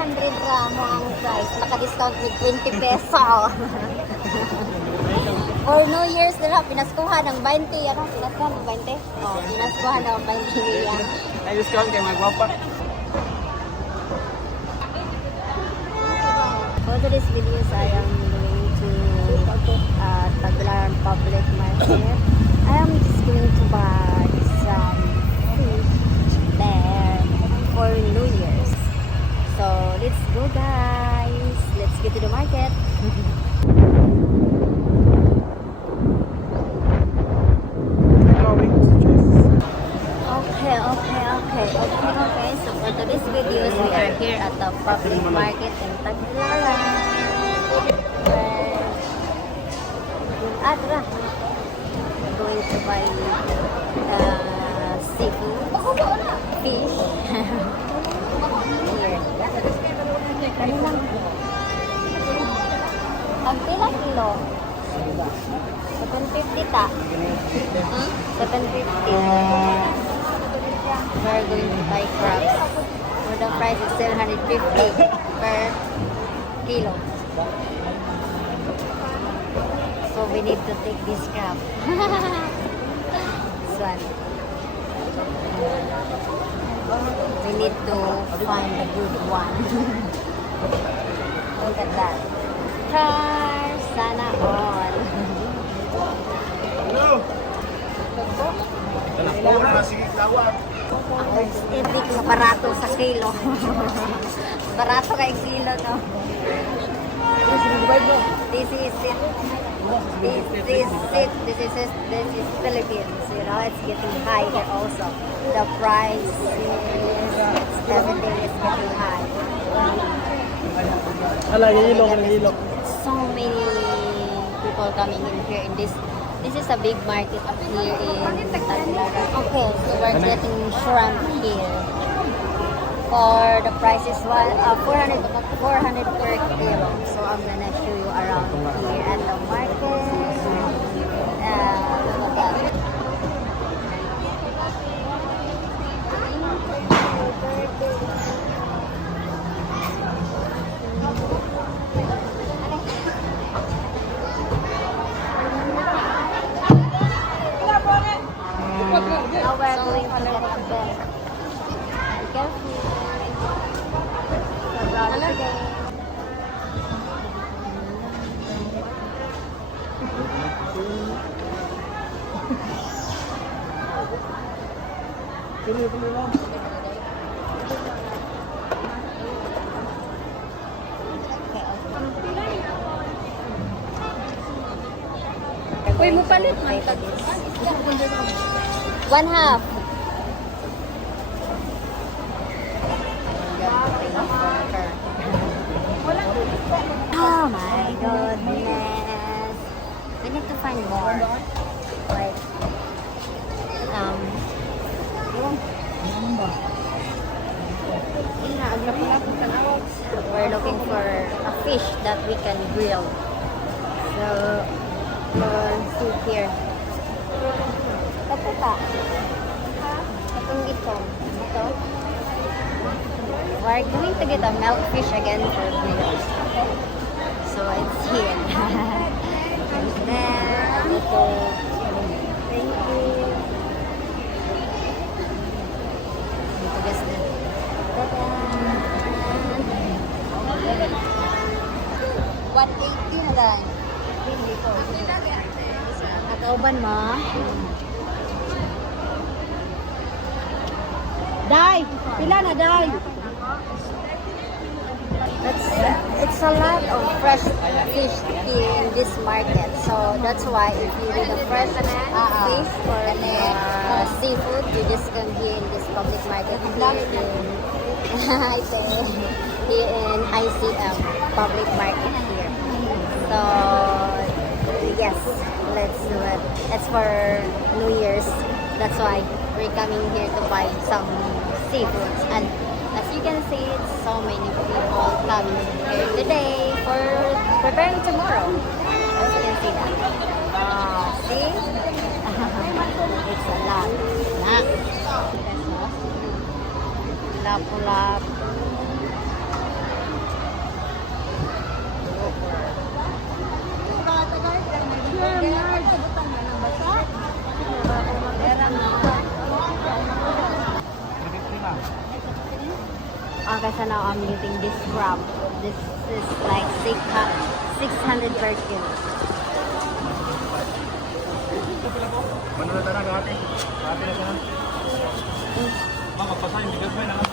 100 ramo ang price. Naka-discount with 20 peso. For New Year's nila, pinaskuhan ng 20. Ano? Pinaskuhan ng 20? Oh, pinaskuhan ng 20 nila. Ay, discount kayo mga gwapa. For today's videos, I am going to Tagbilaran Public Market. I am just going to buy some fish there for New Year's. So, let's go guys! Let's get to the market! Okay. So for today's videos, we are here at the public market in Tagbilaran. We're going to buy seafood, fish. Here. Kano lang? Ang pilang kilo? 750 ta. 750. We're going to buy crabs. For the price is 750 per kilo. So we need to take this crab. This one. We need to find a good one. Look at that. Cars, sana all. Hello! Talakbo na, sige, tawag. Hindi ko barato sa kilo. Barato kay kilo, no? This is Philippines. You know, it's getting high here also. The price is everything is getting high. So many people coming in here in this. This is a big market up here in Tagbilaran. Okay, so we're getting shrimp here. For the price is 400 per kilo. So I'm gonna show you around here at the market. Look at that. Now we're going to get the bed. Be careful. So brown today. Uy, mo palit man tag. 1/2. Oh my goodness. We need to find more. Like, we're looking for a fish that we can grill. So, let's see here. Ito pa. Itong ito. Ito. We're going to get a milkfish again for grills. So it's here. And then, ito. Thank you. Ito guys na. Ta-da! 180 na dahil. Dito. Nakauban mo? Dai, pila na dai. It's a lot of fresh fish here in this market. So that's why if you need a fresh fish or seafood, you just come here in this public market here in ICM public market here. So yes, let's do it. It's for New Year's. That's why we're coming here to buy some seafoods. And as you can see, so many people coming here today for preparing tomorrow. As you can see that. See? It's a lot. Lap-lap. now I'm getting this crab. This is like 600 per kilo. Manunod na gati. Gati na sana. Makapasay, bigas mo na lang.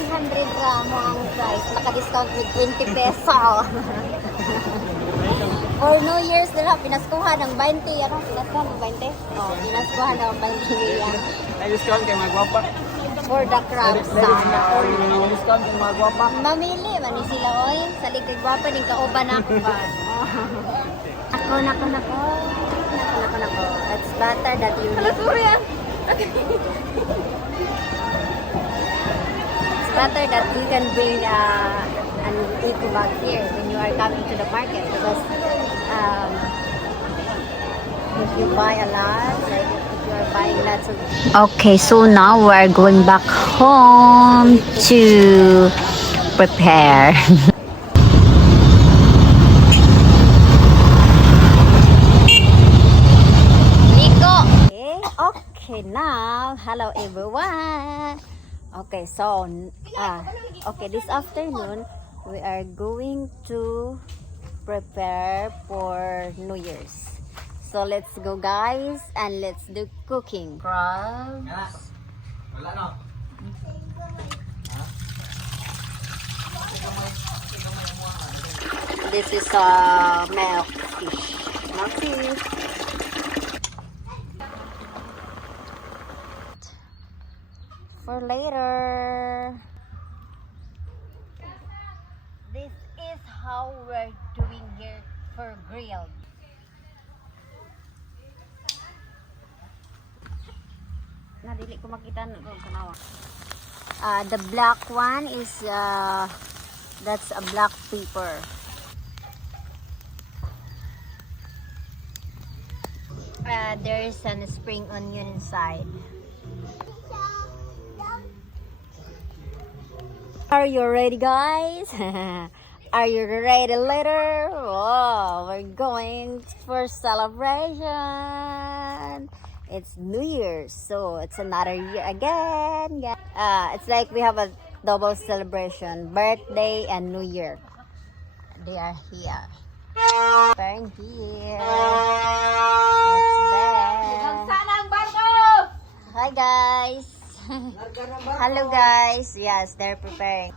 300 gramo ang price. Naka-discount with 20 peso. For New Year's nila, pinaskuhan ng 20. Ano? Pinaskuhan ng 20? Oh, pinaskuhan ng 20 million. May discount kay mga gwapa. For the crabs sana. May discount kay mga gwapa. Mamili man ni sila oy. Sa likod gwapa ning kauban ako ba. Nako. It's better that you It's better that you can bring an eco bag here when you are coming to the market because if you buy a lot, like if you are buying lots of. Okay, so now we're going back home to prepare. Nico. Okay, now hello everyone. Okay, so okay, this afternoon we are going to prepare for New Year's. So let's go guys and let's do cooking. Crabs. Wala no. This is milk fish. Milk fish. For later. This is how we're doing here for grilled. Nadili ko makita no kanawa. The black one is that's a black pepper. There is a spring onion inside. Are you ready, guys? Are you ready later? Oh, we're going for celebration. It's New Year's, so it's another year again. It's like we have a double celebration, birthday and New Year. They are here. Preparing here. It's there. Hi guys. Hello guys. Yes, they're preparing.